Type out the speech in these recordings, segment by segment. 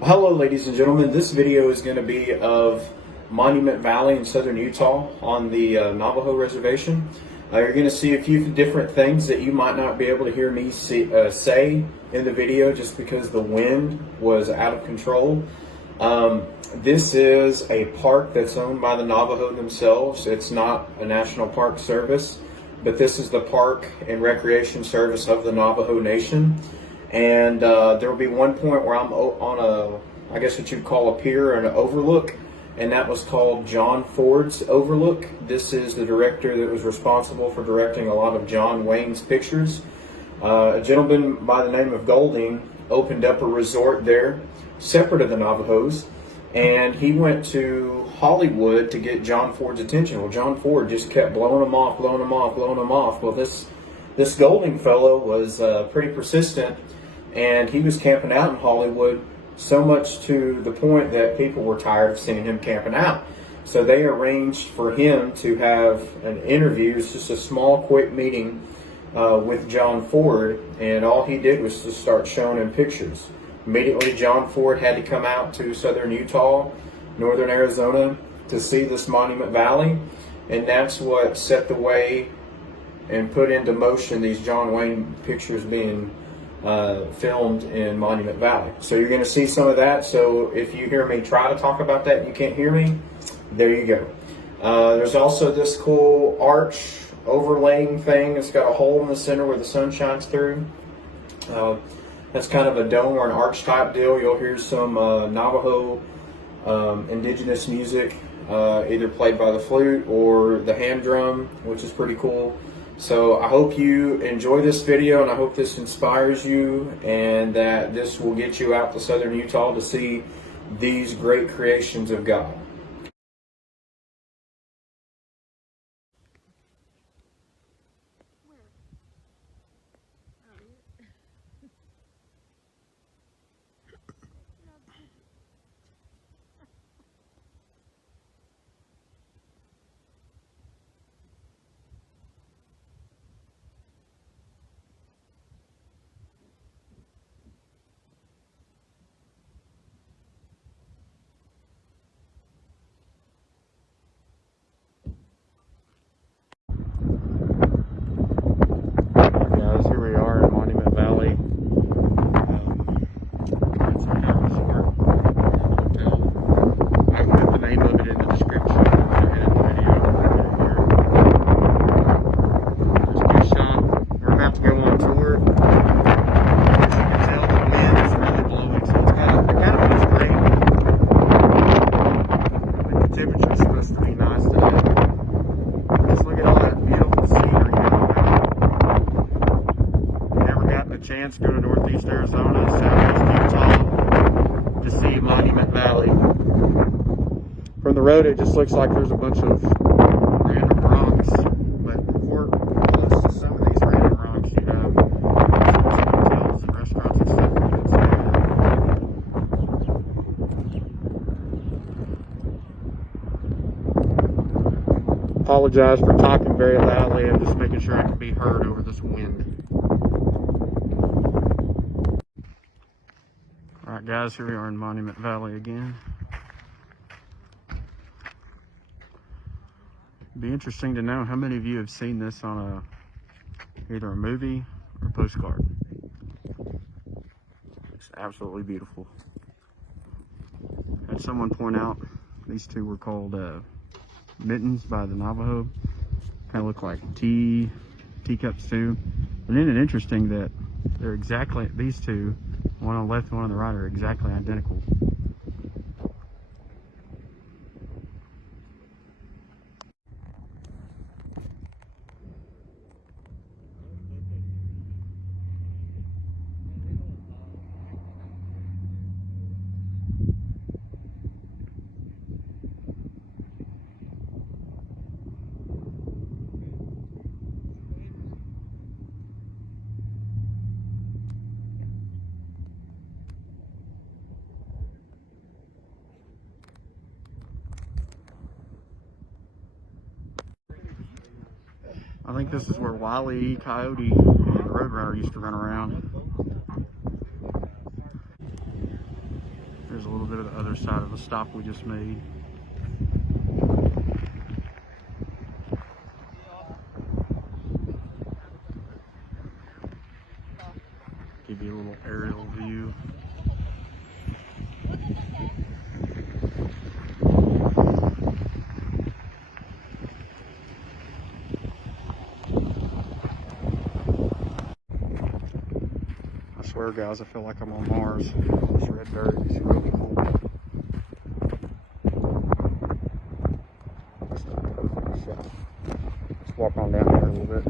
Hello, ladies and gentlemen. This video is going to be of Monument Valley in southern Utah on the Navajo Reservation. You're going to see a few different things that you might not be able to hear me say in the video just because the wind was out of control. This is a park that's owned by the Navajo themselves. It's not a National Park Service, but this is the Park and Recreation Service of the Navajo Nation. And there will be one point where I'm on I guess what you'd call a pier or an overlook, and that was called John Ford's Overlook. This is the director that was responsible for directing a lot of John Wayne's pictures. A gentleman by the name of Golding opened up a resort there, separate of the Navajos, and he went to Hollywood to get John Ford's attention. Well, John Ford just kept blowing him off, blowing him off, blowing him off. Well, this Golding fellow was pretty persistent, and he was camping out in Hollywood, so much to the point that people were tired of seeing him camping out. So they arranged for him to have an interview. It's just a small, quick meeting with John Ford, and all he did was just start showing him pictures. Immediately, John Ford had to come out to southern Utah, northern Arizona, to see this Monument Valley, and that's what set the way and put into motion these John Wayne pictures being filmed in Monument Valley. So you're going to see some of that. So if you hear me try to talk about that and you can't hear me, there you go. There's also this cool arch overlaying thing. It's got a hole in the center where the sun shines through. That's kind of a dome or an arch type deal. You'll hear some Navajo indigenous music, either played by the flute or the hand drum, which is pretty cool. So I hope you enjoy this video, and I hope this inspires you, and that this will get you out to southern Utah to see these great creations of God. Guys, here we are in Monument Valley. It's a resort hotel. I will put the name of it in the description and in the video. There's Dushan. We're about to go on tour. As you can tell, the wind is really blowing, so it kind of feels great. I think the temperature is supposed to be nice today. Just look at all that beautiful scenery. Chance to go to northeast Arizona, southeast Utah to see Monument Valley. From the road, it just looks like there's a bunch of random rocks, but before close to some of these random rocks, you have some hotels and restaurants and stuff you can stay at. Apologize for talking very loudly. I'm just making sure I can be heard over this wind. Alright guys, here we are in Monument Valley again. It'd be interesting to know how many of you have seen this on either a movie or a postcard. It's absolutely beautiful. Had someone point out these two were called mittens by the Navajo. Kind of look like teacups too. And isn't it interesting that they're exactly, these two, one on the left and one on the right, are exactly identical. I think this is where Wile E. Coyote and Roadrunner used to run around. little bit of the other side of the stop we just made. Give you a little aerial view. I swear, guys, I feel like I'm on Mars. This red dirt is really cool. Let's walk on down here a little bit.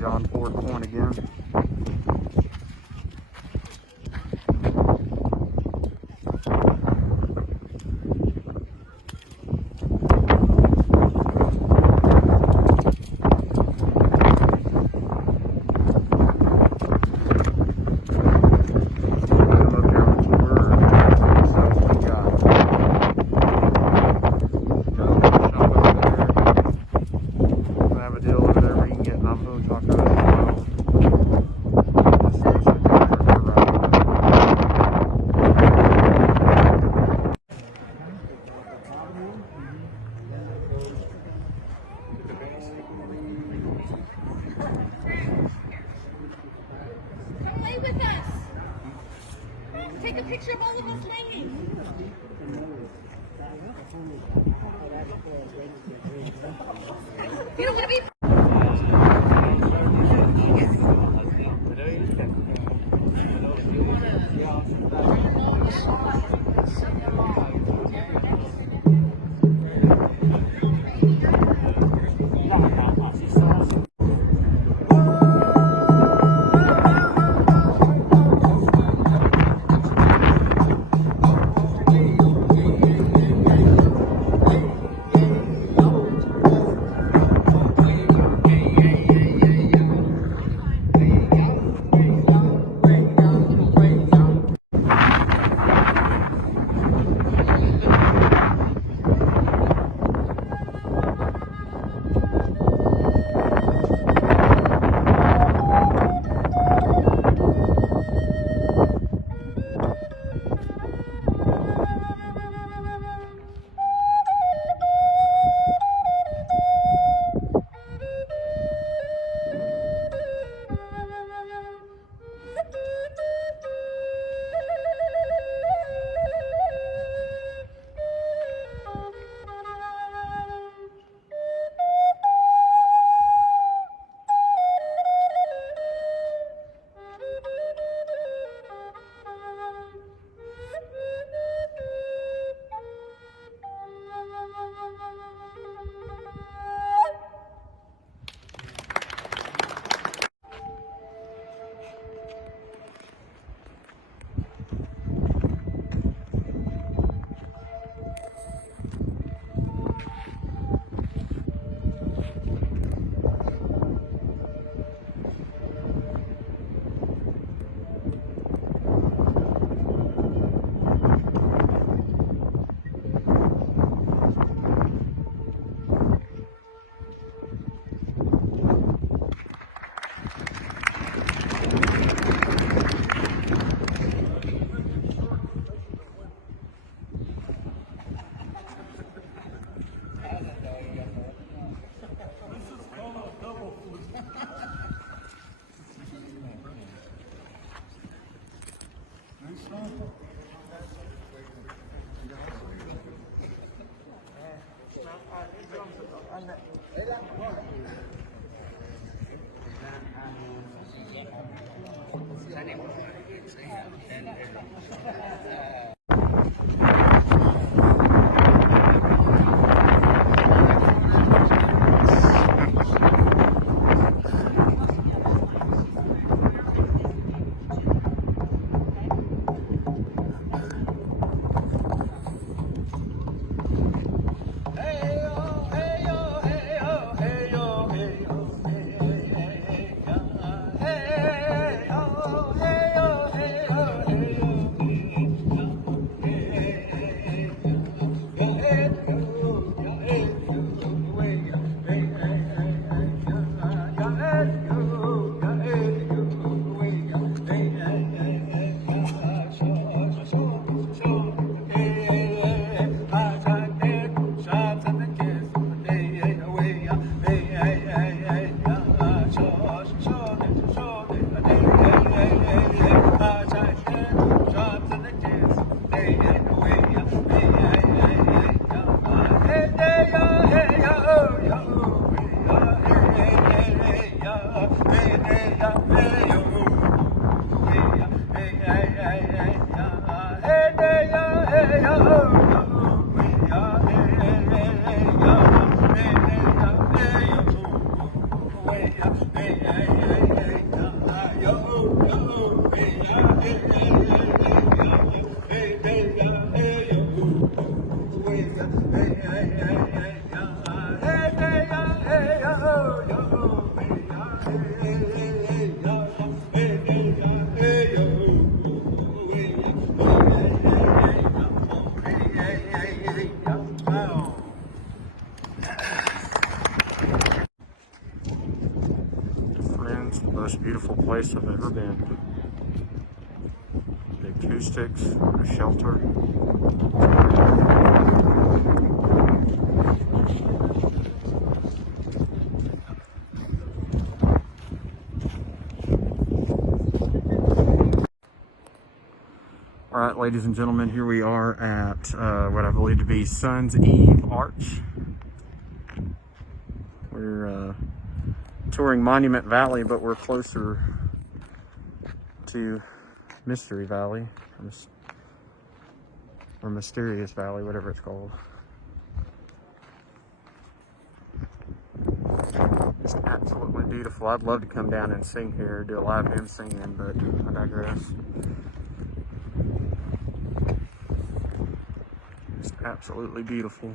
John Ford Point again. With us. Take a picture of all of us ladies. You don't want to be. Friends, the most beautiful place I've ever been. The acoustics, the shelter. All right, ladies and gentlemen, here we are at what I believe to be Sun's Eve Arch. We're touring Monument Valley, but we're closer to Mystery Valley, or Mysterious Valley, whatever it's called. It's absolutely beautiful. I'd love to come down and sing here, do a live hymn singing, but I digress. It's absolutely beautiful.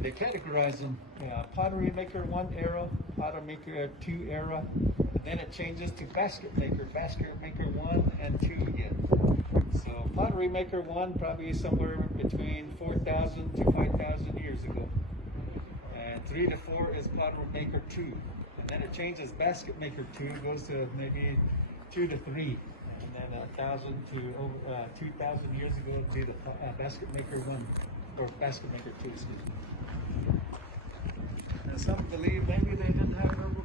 They categorize them pottery maker 1 era, pottery maker 2 era, and then it changes to basket maker 1 and 2 again. So pottery maker 1 probably somewhere between 4,000 to 5,000 years ago, and 3 to 4 is pottery maker 2, and then it changes basket maker 2 goes to maybe 2 to 3. And then 1,000 to over 2,000 years ago would be the basket maker 1, or basket maker 2, excuse me. And some believe maybe they didn't have no